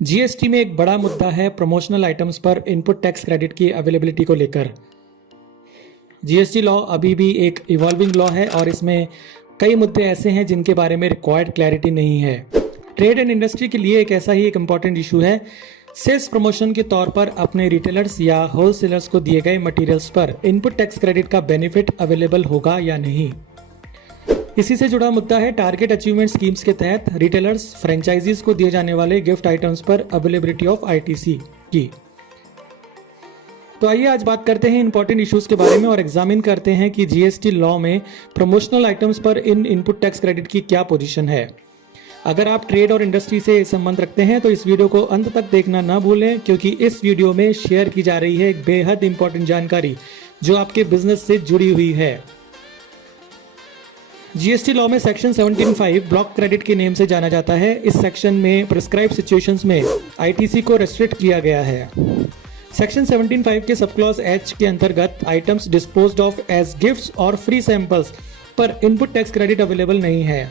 GST में एक बड़ा मुद्दा है प्रमोशनल आइटम्स पर इनपुट टैक्स क्रेडिट की अवेलेबिलिटी को लेकर। जीएसटी लॉ अभी भी एक इवॉल्विंग लॉ है और इसमें कई मुद्दे ऐसे हैं जिनके बारे में रिक्वायर्ड क्लैरिटी नहीं है। ट्रेड एंड इंडस्ट्री के लिए एक ऐसा ही एक इम्पॉर्टेंट इशू है। सेल्स प्रमोशन के तौर पर अपने रिटेलर्स या होलसेलर्स को दिए गए मटेरियल्स पर इनपुट टैक्स क्रेडिट का बेनिफिट अवेलेबल होगा या नहीं। इसी से जुड़ा मुद्दा है टारगेट अचीवमेंट स्कीम्स के तहत रिटेलर्स फ्रेंचाइजीज को दिए जाने वाले गिफ्ट आइटम्स पर अवेलेबिलिटी ऑफ आईटीसी की। तो आइए आज बात करते हैं इंपॉर्टेंट इश्यूज के बारे में और एग्जामिन करते हैं कि जीएसटी लॉ में प्रमोशनल आइटम्स पर इन इनपुट टैक्स क्रेडिट की क्या पोजीशन है। अगर आप ट्रेड और इंडस्ट्री से संबंध रखते हैं तो इस वीडियो को अंत तक देखना ना भूलें, क्योंकि इस वीडियो में शेयर की जा रही है एक बेहद इंपॉर्टेंट जानकारी जो आपके बिजनेस से जुड़ी हुई है। जीएसटी लॉ में सेक्शन 17(5) ब्लॉक क्रेडिट के नेम से जाना जाता है। इस सेक्शन में प्रिस्क्राइब सिचुएशंस में आईटीसी को रेस्ट्रिक्ट किया गया है। सेक्शन 17(5) के सब क्लॉज एच के अंतर्गत items disposed of as gifts और फ्री सैंपल्स पर इनपुट टैक्स क्रेडिट अवेलेबल नहीं है।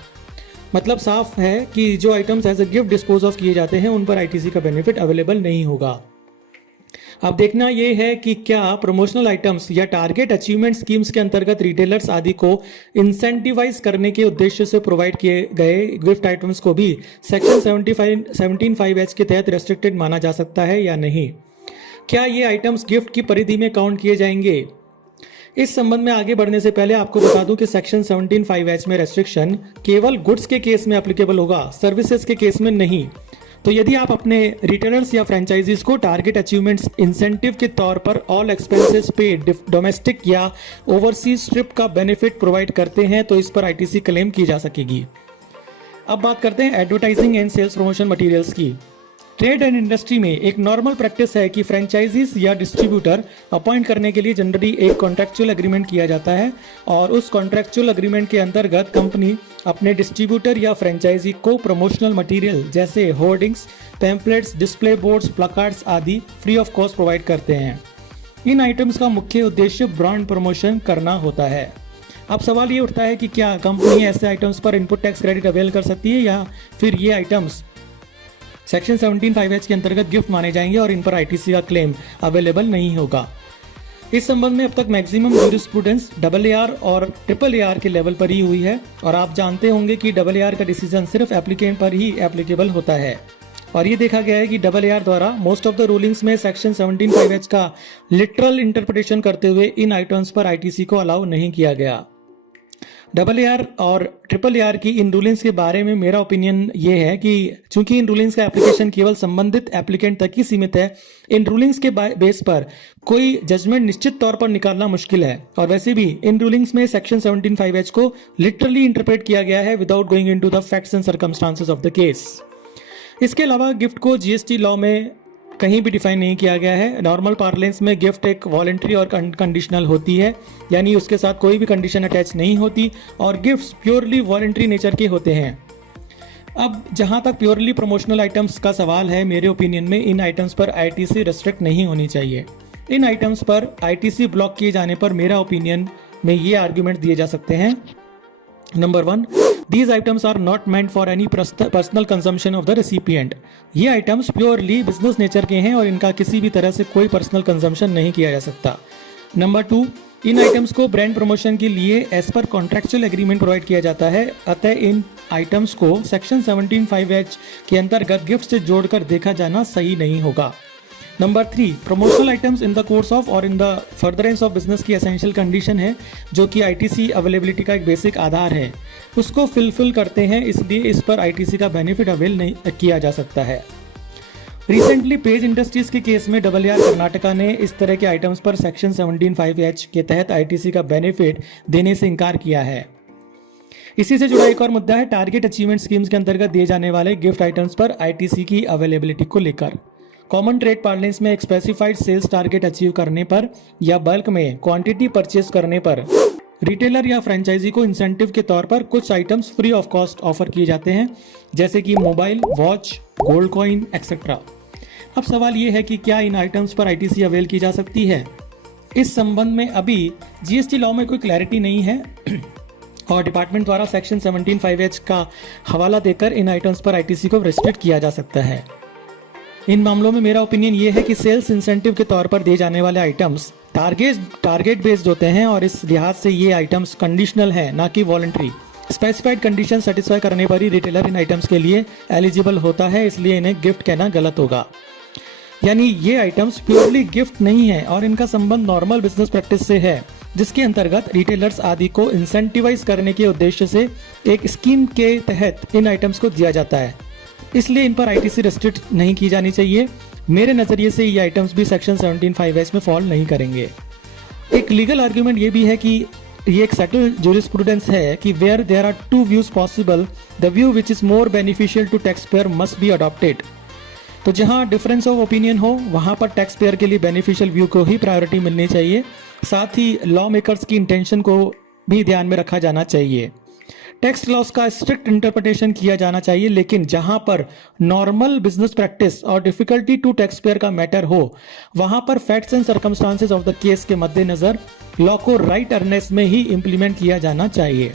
मतलब साफ है कि जो items as a gift dispose of किए जाते हैं उन पर आईटीसी का बेनिफिट अवेलेबल नहीं होगा। अब देखना यह है कि क्या प्रमोशनल आइटम्स या टारगेट अचीवमेंट स्कीम्स के अंतर्गत रिटेलर्स आदि को इंसेंटिवाइज करने के उद्देश्य से प्रोवाइड किए गए गिफ्ट आइटम्स को भी सेक्शन 17(5) के तहत रेस्ट्रिक्टेड माना जा सकता है या नहीं। क्या ये आइटम्स गिफ्ट की परिधि में काउंट किए जाएंगे? इस संबंध में आगे बढ़ने से पहले आपको बता दूं कि सेक्शन 17(5) में रेस्ट्रिक्शन केवल गुड्स के केस में एप्लीकेबल होगा, सर्विसेज के केस में नहीं। तो यदि आप अपने रिटेलर्स या फ्रेंचाइजीज को टारगेट अचीवमेंट्स इंसेंटिव के तौर पर ऑल एक्सपेंसेस पेड डोमेस्टिक या ओवरसीज ट्रिप का बेनिफिट प्रोवाइड करते हैं तो इस पर आईटीसी क्लेम की जा सकेगी। अब बात करते हैं advertising and sales promotion materials की। ट्रेड एंड इंडस्ट्री में एक नॉर्मल प्रैक्टिस है कि फ्रेंचाइजीज या डिस्ट्रीब्यूटर अपॉइंट करने के लिए जनरली एक कॉन्ट्रैक्चुअल एग्रीमेंट किया जाता है और उस कॉन्ट्रैक्चुअल एग्रीमेंट के अंतर्गत कंपनी अपने डिस्ट्रीब्यूटर या फ्रेंचाइजी को प्रमोशनल मटेरियल जैसे hoardings, pamphlets, display boards, placards आदि फ्री ऑफ कॉस्ट प्रोवाइड करते हैं। इन आइटम्स का मुख्य उद्देश्य ब्रांड प्रमोशन करना होता है। अब सवाल ये उठता है कि क्या कंपनी ऐसे आइटम्स पर इनपुट टैक्स क्रेडिट अवेल कर सकती है या फिर ये आइटम्स सेक्शन 17(5) के अंतर्गत गिफ्ट माने जाएंगे और इन पर आईटीसी का क्लेम अवेलेबल नहीं होगा। इस संबंध में अब तक मैक्सिमम जूरिस्प्रूडेंस AAR और AAR के लेवल पर ही हुई है और आप जानते होंगे कि AAR का डिसीजन सिर्फ एप्लीकेंट पर ही एप्लीकेबल होता है और ये देखा गया है कि AAR द्वारा मोस्ट ऑफ द रूलिंग्स में सेक्शन 17(5) का लिटरल इंटरप्रिटेशन करते हुए इन आइटम्स पर आईटीसी को अलाउ नहीं किया गया। AAR और AAR की इन रूलिंग्स के बारे में मेरा ओपिनियन ये है कि चूंकि इन रूलिंग्स का एप्लीकेशन केवल संबंधित एप्लीकेंट तक ही सीमित है, इन रूलिंग्स के बेस पर कोई जजमेंट निश्चित तौर पर निकालना मुश्किल है और वैसे भी इन रूलिंग्स में सेक्शन 17(5) को लिटरली इंटरप्रेट किया गया है without going into the facts and circumstances of the case. इसके अलावा गिफ्ट को जीएसटी लॉ में कहीं भी डिफाइन नहीं किया गया है। नॉर्मल पार्लेंस में गिफ्ट एक वॉलेंट्री और कंडीशनल होती है, यानी उसके साथ कोई भी कंडीशन अटैच नहीं होती और गिफ्ट्स प्योरली वॉलेंट्री नेचर के होते हैं। अब जहां तक प्योरली प्रमोशनल आइटम्स का सवाल है, मेरे ओपिनियन में इन आइटम्स पर आईटीसी रेस्ट्रिक्ट नहीं होनी चाहिए। इन आइटम्स पर आईटीसी ब्लॉक किए जाने पर मेरा ओपिनियन में ये आर्ग्यूमेंट दिए जा सकते हैं। Number 1, these items are not meant for any personal consumption of the recipient। ये आइटम्स प्योरली बिजनेस नेचर के हैं और इनका किसी भी तरह से कोई पर्सनल कंजम्पशन नहीं किया जा सकता। नंबर 2, इन आइटम्स को ब्रांड प्रमोशन के लिए as per contractual agreement provide किया जाता है, अतः इन आइटम्स को सेक्शन 17(5) के अंतर्गत गिफ्ट से जोड़कर देखा जाना सही नहीं होगा। Number 3, promotional items in the course of और in the furtherance of business की एसेंशियल कंडीशन है, जो कि आईटीसी अवेलेबिलिटी का एक बेसिक आधार है, उसको फिल करते हैं, इसलिए इस पर आईटीसी का बेनिफिट अवेल नहीं किया जा सकता है। रिसेंटली पेज इंडस्ट्रीज के केस में AAR कर्नाटका ने इस तरह के आइटम्स पर सेक्शन 17(5) के तहत आईटीसी का बेनिफिट देने से इनकार किया है। इसी से जुड़ा एक और मुद्दा है टारगेट अचीवमेंट स्कीम्स के अंतर्गत दिए जाने वाले गिफ्ट आइटम्स पर आईटीसी की अवेलेबिलिटी को लेकर। कॉमन ट्रेड पार्लेंस में एक स्पेसिफाइड सेल्स टारगेट अचीव करने पर या बल्क में क्वांटिटी परचेज करने पर रिटेलर या फ्रेंचाइजी को इंसेंटिव के तौर पर कुछ items free of cost offer किए जाते हैं, जैसे कि mobile, watch, gold coin etcetera. अब सवाल ये है कि क्या इन आइटम्स पर आईटीसी अवेल की जा सकती है। इस संबंध में अभी जीएसटी लॉ में कोई क्लैरिटी नहीं है और डिपार्टमेंट द्वारा सेक्शन 17(5) का हवाला देकर इन आइटम्स पर आईटीसी को रेस्ट्रिक्ट किया जा सकता है। इन मामलों में मेरा ओपिनियन ये है कि सेल्स इंसेंटिव के तौर पर दिए जाने वाले आइटम्स टारगेट बेस्ड होते हैं और इस लिहाज से ये आइटम्स कंडीशनल हैं, ना कि वॉलंटरी। स्पेसिफाइड कंडीशन सेटिस्फाई करने पर ही रिटेलर इन आइटम्स के लिए एलिजिबल होता है, इसलिए इन्हें गिफ्ट कहना गलत होगा। यानी ये आइटम्स प्योरली गिफ्ट नहीं है और इनका संबंध नॉर्मल बिजनेस प्रैक्टिस से है, जिसके अंतर्गत रिटेलर्स आदि को इंसेंटिवाइज करने के उद्देश्य से एक स्कीम के तहत इन आइटम्स को दिया जाता है। इसलिए इन पर आईटीसी रेस्ट्रिक्ट नहीं की जानी चाहिए। मेरे नज़रिए से ये आइटम्स भी सेक्शन 17(5)(h) में फॉल नहीं करेंगे। एक लीगल आर्ग्यूमेंट ये भी है कि ये एक सेटल्ड ज्यूरिस्प्रूडेंस है कि where there are two views possible, the view which is more beneficial to tax payer must be adopted. तो जहां डिफरेंस ऑफ ओपिनियन हो वहां पर टैक्स पेयर के लिए बेनिफिशियल व्यू को ही प्रायोरिटी मिलनी चाहिए। साथ ही लॉ मेकर्स की इंटेंशन को भी ध्यान में रखा जाना चाहिए। टैक्स लॉस का स्ट्रिक्ट इंटरप्रिटेशन किया जाना चाहिए, लेकिन जहां पर नॉर्मल बिजनेस प्रैक्टिस और डिफिकल्टी टू टैक्स पेयर का मैटर हो वहां पर facts and circumstances of the case के मद्देनजर लॉ को राइट अर्नेस्ट में ही इंप्लीमेंट किया जाना चाहिए।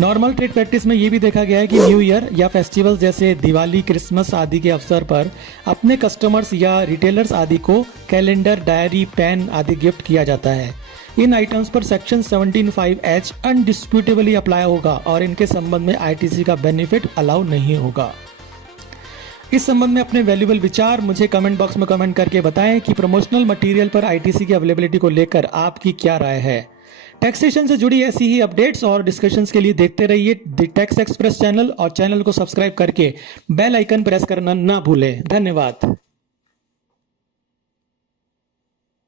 नॉर्मल ट्रेड प्रैक्टिस में ये भी देखा गया है कि न्यू ईयर या फेस्टिवल्स जैसे दिवाली, क्रिसमस आदि के अवसर पर अपने कस्टमर्स या रिटेलर्स आदि को कैलेंडर, डायरी, पेन आदि गिफ्ट किया जाता है। इन आइटम्स पर सेक्शन 17(5)(h) अनडिस्प्यूटेबली अप्लाई होगा और इनके संबंध में आईटीसी का बेनिफिट अलाउ नहीं होगा। इस संबंध में अपने वैल्यूएबल विचार मुझे कमेंट बॉक्स में कमेंट करके बताएं कि प्रमोशनल मटेरियल पर आईटीसी की अवेलेबिलिटी को लेकर आपकी क्या राय है। टैक्सेशन से जुड़ी ऐसी ही अपडेट्स और डिस्कशंस के लिए देखते रहिए द टैक्स एक्सप्रेस चैनल और चैनल को सब्सक्राइब करके बेल आइकन प्रेस करना ना भूलें। धन्यवाद।